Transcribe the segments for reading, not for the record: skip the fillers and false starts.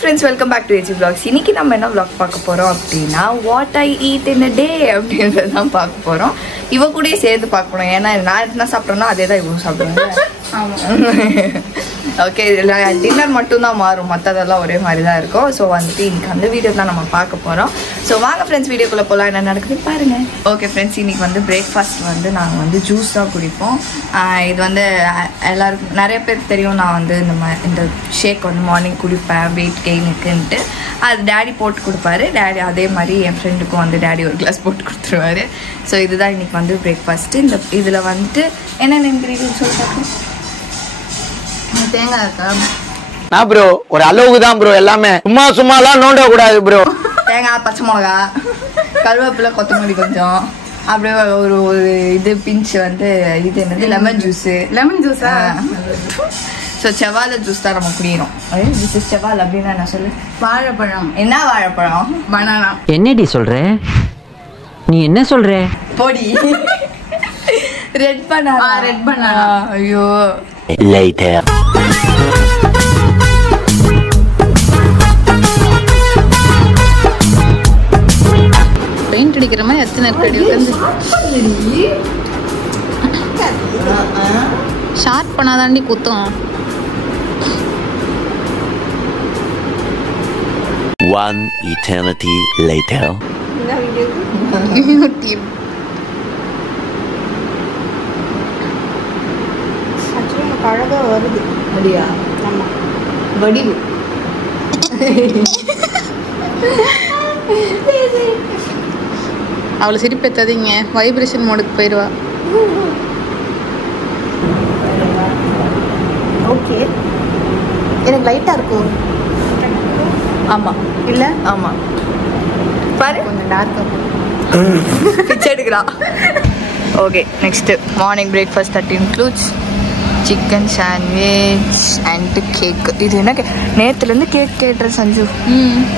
friends, welcome back to AG Vlogs. இன்னைக்கு நம்ம என்ன vlog பார்க்க போறோம் அப்படினா what I eat in a day அப்படிங்கறத தான் பார்க்க போறோம். இவ கூட சேர்த்து பார்க்க போறோம். ஏன்னா நான் என்ன சாப்பிட்டேனோ அதே தான் இவங்க சாப்பிடுவாங்க. ஆமா. ஓகே, டின்னர் மட்டும் தான் மாறும், மற்றதெல்லாம் ஒரே மாதிரி தான் இருக்கும். ஸோ வந்துட்டு இன்னைக்கு அந்த வீடியோ தான் நம்ம பார்க்க போகிறோம். ஸோ வாங்க ஃப்ரெண்ட்ஸ், வீடியோக்குள்ளே போகலாம், என்ன நடக்குதுன்னு பாருங்கள். ஓகே ஃப்ரெண்ட்ஸ், இன்னைக்கு வந்து பிரேக்ஃபாஸ்ட் வந்து நாங்கள் வந்து ஜூஸ் தான் குடிப்போம். இது வந்து எல்லாருக்கும் நிறைய பேருக்கு தெரியும், நான் வந்து இந்த ஷேக் வந்து மார்னிங் குடிப்பேன் வெயிட் கெயினுக்குன்ட்டு. அது டேடி போட்டு கொடுப்பாரு. டேடி அதே மாதிரி என் ஃப்ரெண்டுக்கும் வந்து டேடி ஒரு கிளாஸ் போட்டு கொடுத்துருவாரு. ஸோ இதுதான் இன்னைக்கு வந்து பிரேக்ஃபாஸ்ட்டு. இதில் வந்துட்டு என்னென்ன இன்க்ரீடியன்ட் சொல்லிட்டாங்க. தேங்காய் இருக்கா? நான் ப்ரோ ஒரு அளவுக்கு தான் ப்ரோ, எல்லாமே சும்மாலாம் நோண்ட கூடாது ப்ரோ. தேங்காய், பச்சை மிளகா, கருவேப்பிலை, கொத்தமல்லி கொஞ்சம், அப்படியே ஒரு இது பிஞ்சு வந்து இது என்னது லெமன் ஜூஸா. ஸோ செவ்வாழை ஜூஸ் தான் நம்ம குடிக்கிறோம். திஸ் இஸ் செவ்வாழை அப்படின்னா என்ன சொல்லு? வாழைப்பழம். என்ன வாழைப்பழம்? பனானா. என்னடி சொல்ற நீ? என்ன சொல்ற? பொடி. Red banana. ஐயோ. Later. பெயிண்ட் அடிக்கிற மாதிரி எத்தனை இருக்கடி உட்காந்து ஷார்ப் பண்ணாதாண்டி குத்தும். One eternity later. அழகா வருது. அப்படியா? ஆமா, வடிவு. அவளை சிரிப்பேத்தாதீங்க, வைப்ரேஷன் மோடுக்கு போயிடுவா. ஓகே, எனக்கு லைட்டா இருக்கும். ஆமா இல்ல? ஆமா, பாரு கொஞ்சம் டார்க்கா பிச்சை எடுக்கிறா. Okay, next morning breakfast that includes chicken sandwich and cake. இது என்ன நேற்றுலேருந்து கேக் கேட்டுற சஞ்சு,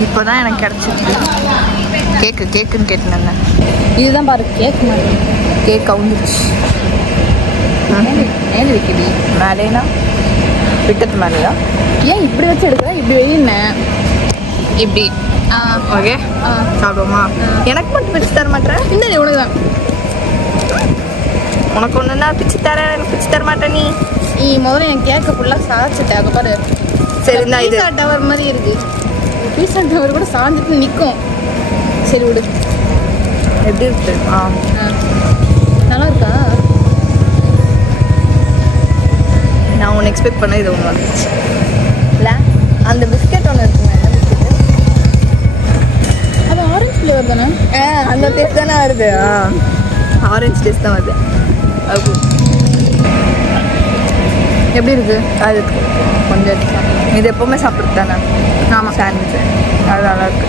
இப்போ தான் எனக்கு கிடச்சிருக்கு. கேக்குன்னு கேட்டுனேன். இதுதான் பாரு கேக் மாதிரி. கேக் கவுந்துச்சு. மேலே வைக்கடி. மேலேனா விட்டத்து மேலேயா? ஏன் இப்படி வச்சு எடுக்கிற? இப்படி வெயின்னேன். இப்படி. ஓகே, சாப்பிடுவோமா? எனக்கு மட்டும் பிச்சு தர மாட்டேன். இந்த உனக்கு தான். உனக்கு ஒன்று தான் பிச்சு தரேன், எனக்கு பிச்சு தர மாட்டேன். நீ முதல்ல என் கேக்கை ஃபுல்லாக சாச்சிட்ட. அங்கே பாரு. சரி, இந்த இது பீஸா டவர் மாதிரி இருக்கு. பீஸா டவர் கூட சாஞ்சிட்டு நிற்கும். சரி விடு. எப்படி இருக்கு? நல்லா இருக்கா? நான் ஒன்று எக்ஸ்பெக்ட் பண்ண இது ஒன்று வந்துச்சு இல்லை? அந்த பிஸ்கெட் ஒன்று இருக்குங்க. என்ன பிஸ்கெட்டு? அது ஆரஞ்சு ஃப்ளேவர் தானே? அந்த டேஸ்ட் தானே வருது. ஆரஞ்சு டேஸ்ட் தான் வருது. அது எப்படி இருக்கு? அது கொஞ்சம் இது எப்போவுமே சாப்பிட்றது தானே. ஆமாம், சாண்ட்விச் அது நல்லாயிருக்கு.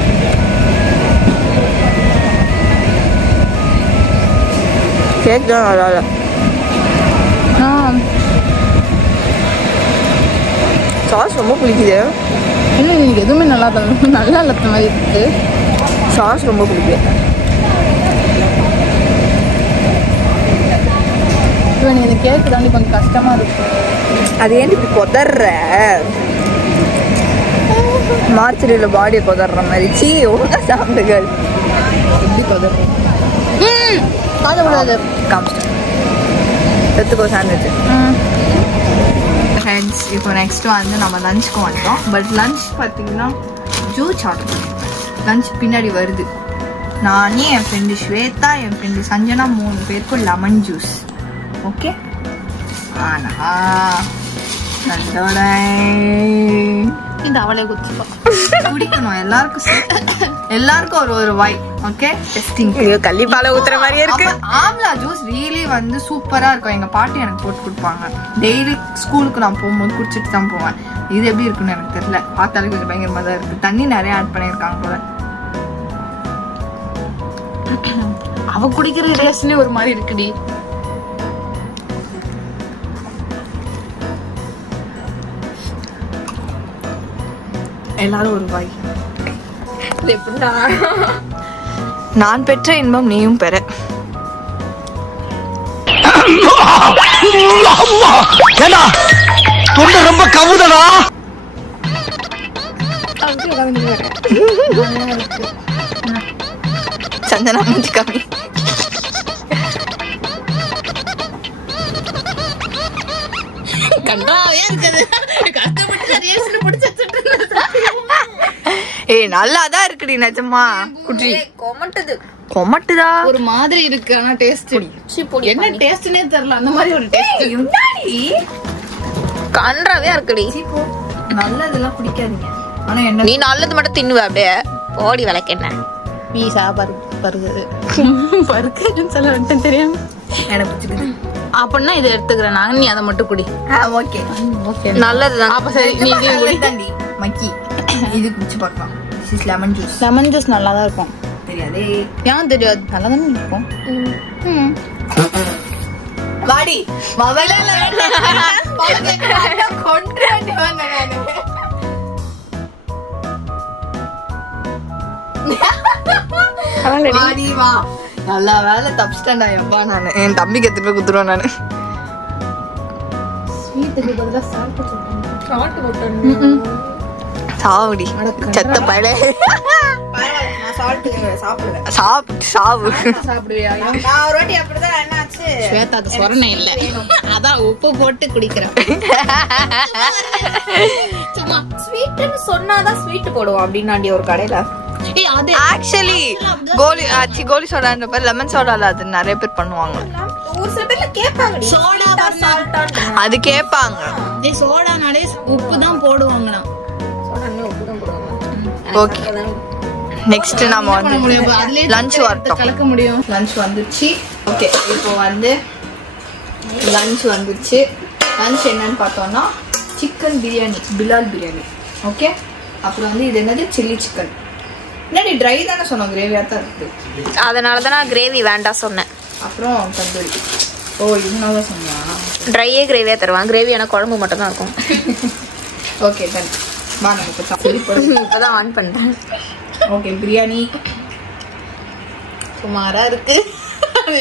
கேக் தான் நல்லா இல்லை. சாஸ் ரொம்ப பிடிக்குது. இல்லை, எனக்கு எதுவுமே நல்லா இல்லாத மாதிரி இருக்குது. சாஸ் ரொம்ப பிடிக்குது. இப்போ நீ இந்த கேக்கு தாண்டி கொஞ்சம் கஷ்டமாக இருக்கு. அது ஏன் இப்படி கொதற? மார்ச்சரியில் பாடியை கொதற மாதிரி. சீ, ஒழுங்கா சாப்பிடுகள். எப்படி கொதற? காதக்கூடாது. காமிச்சிட்டேன். எடுத்துக்கோ சாண்ட்விச். ஃப்ரெண்ட்ஸ், இப்போ நெக்ஸ்ட்டு வந்து நம்ம லஞ்சுக்கு வந்துட்டோம். பட் லஞ்ச் பார்த்தீங்கன்னா ஜூஸ் ஆர்டர் பண்ணியிருக்கேன். லஞ்ச் பின்னாடி வருது. நானே, என் ஃப்ரெண்டு ஸ்வேதா, என் ஃப்ரெண்டு சஞ்சனா, 3 பேருக்கும் லெமன் ஜூஸ். ஓகே, இந்த அவளை குச்சிப்பா குடிக்கணும். எல்லாருக்கும் ஒரு வாய். Okay, testing. கள்ளிப்பால ஊத்துற மாதிரியே இருக்கு. ஆம்லா ஜூஸ் ரியலி வந்து சூப்பரா இருக்கும். எங்க பாட்டி எனக்கு போட்டு கொடுப்பாங்க. டெய்லி ஸ்கூலுக்கு நான் போகும்போது குடிச்சிட்டு தான் போவேன். இது எப்படி இருக்குன்னு எனக்கு தெரியல. பார்த்தாலே கொஞ்சம் பயங்கரமா தான் இருக்கு. தண்ணி நிறைய ஆட் பண்ணியிருக்காங்க போல. அவ குடிக்கிற டேஸ்ட்னே ஒரு மாதிரி இருக்குடி. எல்லாரும் ஒரு வாய். நான் பெற்ற இன்பம் நீயும் பெற. தொண்டை ரொம்ப கவுதடா. சந்தனா மூஞ்சி காமி. கண்டாவே இருக்குது. கஷ்டப்பட்டு ரியாக்ஷன் பிடிச்சு ஏய் நல்லாதான் இருக்குடி நிஜமா. குட்டி கொமட்டுதா ஒரு மாதிரி இருக்கு. ஆனா டேஸ்ட் என்ன டேஸ்ட்னே தெரியல. அந்த மாதிரி ஒரு டேஸ்ட். என்னடி கன்றாவே இருக்குடி. நல்லதெல்லாம் பிடிக்காதீங்க. ஆனா என்ன நீ நல்லது மட்டும் தின்னுவ அப்படியே. ஓடி விளக்கென்ன நீ சாப்பாடு பருகுது பருக்குன்னு சொல்ல வந்துட்டேன் தெரியாம. எனக்கு பிடிச்சிருக்கு. அப்படின்னா இதை எடுத்துக்கிறேன் நான். நீ அதை மட்டும் குடி. ஓகே ஓகே நல்லதுதான். அப்ப சரி நீ இது குடி. தாண்டி மக்கி இது குடிச்சு பார்க்கலாம். This lemon juice. Lemon juice நல்லா தான் இருக்கும். தெரியாதே. ஏன் தெரியாது? நல்லா தானே இருக்கும். வாடி மவளே கொன்றாடி வாங்க. வாடி வா. நல்லா வேலை தப்பிச்சிட்டேன்டா எப்பா. நானு என் தம்பிக்கு எடுத்துட்டு போய் குத்துருவேன் நானு. ஸ்வீட்டுக்கு பதிலா சால்ட் போட்டேன். சாவுடி செத்த பயலே. சாப்பிட்டு சாவு. ஸ்வேதா அது சொரணை இல்ல. அதான் உப்பு போட்டு குடிக்கிறேன். சும்மா ஸ்வீட்னு சொன்னாதான் ஸ்வீட் போடுவோம் அப்படின்னாண்டி ஒரு கடையில. அது ஆக்சுவலி கோலி சோடான்ற பேர் லெமன் சோடால அது நிறைய பேர் பண்ணுவாங்க. ஒரு சில பேர்ல கேட்பாங்க அது கேட்பாங்க. சோடானாலே உப்பு தான் போடுவாங்களாம். ஓகே நெக்ஸ்ட் நாம வந்து லஞ்ச் வரட்டும். கலக்க முடியும். லஞ்ச் வந்துச்சு. ஓகே இப்போ வந்து லஞ்ச் வந்துச்சு. லஞ்ச் என்னன்னு பார்த்தோம்னா சிக்கன் பிரியாணி, பிலால் பிரியாணி. ஓகே அப்புறம் வந்து இது என்னது சில்லி சிக்கன். என்னடி ட்ரை தானே சொன்னோம், கிரேவியாக தான் இருக்குது. அதனால தான் நான் கிரேவி வேண்டாம் சொன்னேன். அப்புறம் தந்தூரி. ஓ இதனால தான் சொன்னா ட்ரையே கிரேவியாக தருவான். கிரேவி ஆனால் குழம்பு மட்டும் தான் இருக்கும். ஓகே டன் வா நமக்கு இப்போதான் ஆன் பண்ணிட்டேன். ஓகே பிரியாணி சுமாராக இருக்கு.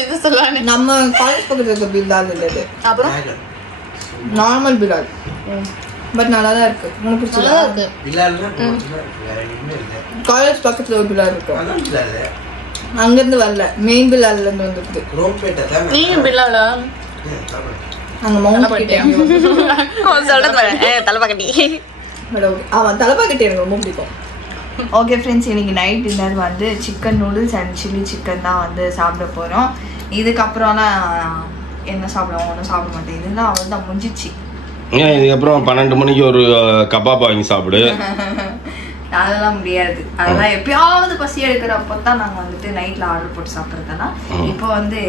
இது சொல்லுவாங்க. நம்ம காலேஜ் பக்கத்தில் இருக்க பிலால் இல்லை இது. அப்புறம் நார்மல் பிலால் பட் நல்லா தான் இருக்கு. உனக்கு பிடிச்சதா இருக்கு? காலேஜ் பக்கத்துல ஒரு பிலால் இருக்கு. அங்கிருந்து வரல, மெயின் பிலால்ல இருந்து வந்துருக்கு. நீங்க பில்லாலா அங்க மவுண்ட் கிட்ட சொல்றது தலைப்பாக்கட்டி. அவன் தலைப்பாக்கட்டி எனக்கு ரொம்ப பிடிக்கும். ஓகே ஃப்ரெண்ட்ஸ் இன்னைக்கு நைட் டின்னர் வந்து chicken noodles and chilli chicken தான் வந்து சாப்பிட போகிறோம். இதுக்கப்புறம்லாம் என்ன சாப்பிடுவோம்? ஒன்றும் சாப்பிட மாட்டேன். இதுதான் அவள் தான் முடிஞ்சிச்சு. ஏன் இதுக்கப்புறம் 12 மணிக்கு ஒரு கபாப் வாங்கி சாப்பிடு. அதெல்லாம் முடியாது. அதெல்லாம் எப்பயாவது பசி எடுக்கிறப்போ தான் நாங்கள் வந்துட்டு நைட்டில் ஆர்டர் போட்டு சாப்பிட்றதெல்லாம். இப்போ வந்து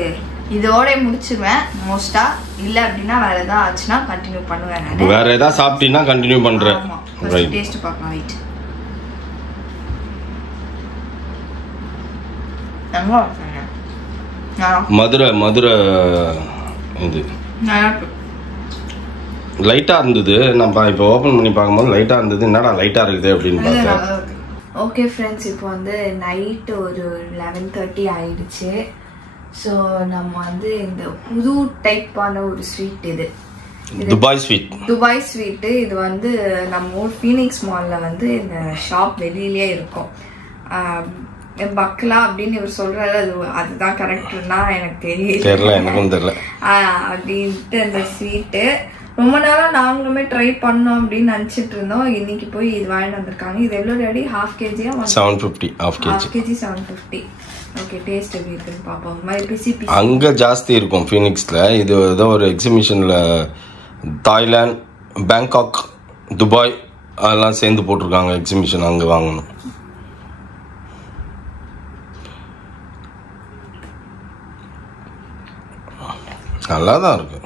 இதோட முடிச்சிருவேன் மோஸ்டா. இல்லை அப்படின்னா வேற ஏதாவது ஆச்சுன்னா கண்டினியூ பண்ணுவேன். நான் வேற ஏதாவது சாப்பிட்டீங்கன்னா கண்டினியூ பண்றேன். டேஸ்ட் பார்க்கலாம். வெயிட் மதுரை இது லைட்டா இருந்தது. நம்ம இப்போ ஓபன் பண்ணி பார்க்கும்போது லைட்டா இருந்தது. என்னடா லைட்டா இருக்குது அப்படின்னு பார்த்தேன். ஓகே ஃப்ரெண்ட்ஸ் இப்போ வந்து நைட்டு ஒரு 11:30 ஆயிடுச்சு. ஸோ நம்ம வந்து இந்த புது டைப்பான ஒரு ஸ்வீட் இது துபாய் ஸ்வீட். இது வந்து நம்ம ஊர் ஃபீனிக்ஸ் மால்ல வந்து இந்த ஷாப் வெளியிலேயே இருக்கும். பக்லா அப்படின்னு இவர் சொல்றாரு. அதுதான் கரெக்ட்னா எனக்கு தெரியல. எனக்கும் தெரியல அப்படின்ட்டு அந்த ஸ்வீட்டு ரொம்ப நாளா நாங்களுமே ட்ரை பண்ணோம் அப்படின்னு நினைச்சிட்டு இருந்தோம். இன்னைக்கு போய் இது வாங்கிட்டு வந்திருக்காங்க. இது எவ்வளோ ready? ½ kg 750. ½ kg 750. Okay taste எப்படி இருக்குன்னு பார்ப்போம். பிசி அங்க ஜாஸ்தி இருக்கும் ஃபீனிக்ஸ்ல. இது ஏதோ ஒரு எக்ஸிபிஷன்ல தாய்லாந்து, பேங்காக், துபாய் அதெல்லாம் சேர்ந்து போட்டிருக்காங்க எக்ஸிபிஷன். அங்க வாங்கணும். நல்லா தான் இருக்கு.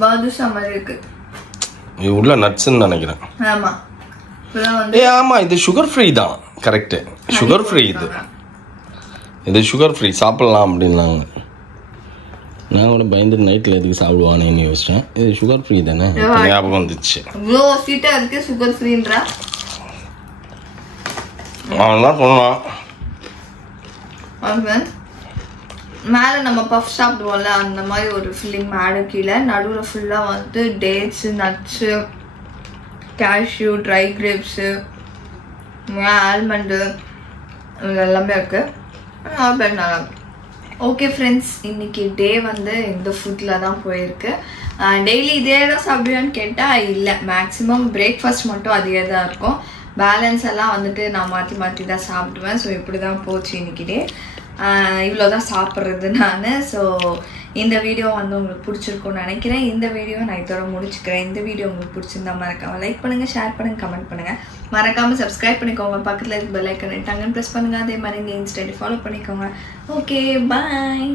பாதுஷா மாதிரி இருக்கு. இது உள்ள நட்ஸ்ன்னு நினைக்கிறேன். ஆமா ஆமா இது சுகர் ஃப்ரீ தான். Correct sugar free. இது சுகர் ஃப்ரீ சாப்பிடலாம் அப்படின்னாங்க. நான் கூட பயந்து நைட்ல எதுக்கு சாப்பிடுவானேன்னு யோசிச்சேன். இது சுகர் ஃப்ரீ தானே ஞாபகம் வந்துச்சு. இவ்வளோ ஸ்வீட்டா இருக்கு சுகர் ஃப்ரீன்றா. அவன் தான் சொன்னான். மேலே நம்ம பஃப் சாப்பிடுவோம்ல அந்த மாதிரி ஒரு ஃபில்லிங் மேலே கீழே நடுவில் ஃபுல்லாக வந்து dates nuts cashew, try grapes, almond எல்லாமே இருக்குது. நல்லா ஓகே ஃப்ரெண்ட்ஸ், இன்னைக்கு டே வந்து இந்த ஃபுட்டில் தான் போயிருக்கு. டெய்லி இதே தான் சாப்பிடுவேன்னு கேட்டால் இல்லை, மேக்ஸிமம் பிரேக்ஃபாஸ்ட் மட்டும் அதே தான் இருக்கும். பேலன்ஸ் எல்லாம் வந்துட்டு நான் மாற்றி மாற்றி தான் சாப்பிடுவேன். ஸோ இப்படி தான் போச்சு இன்னைக்கு டே. இவ்வளோ தான் சாப்பிட்றது நான். ஸோ இந்த வீடியோ வந்து உங்களுக்கு பிடிச்சிருக்கும்னு நினைக்கிறேன். இந்த வீடியோ நான் இதோட முடிச்சுக்கிறேன். இந்த வீடியோ உங்களுக்கு பிடிச்சிருந்தா மறக்காமல் லைக் பண்ணுங்கள், ஷேர் பண்ணுங்கள், கமெண்ட் பண்ணுங்கள். மறக்காமல் சப்ஸ்கிரைப் பண்ணிக்கோங்க. பக்கத்தில் இருக்க பெல் ஐக்கனை டங்கன்னு ப்ரெஸ் பண்ணுங்கள். அதே மாதிரி இந்த இன்ஸ்டா ஃபாலோ பண்ணிக்கோங்க. ஓகே, பாய்.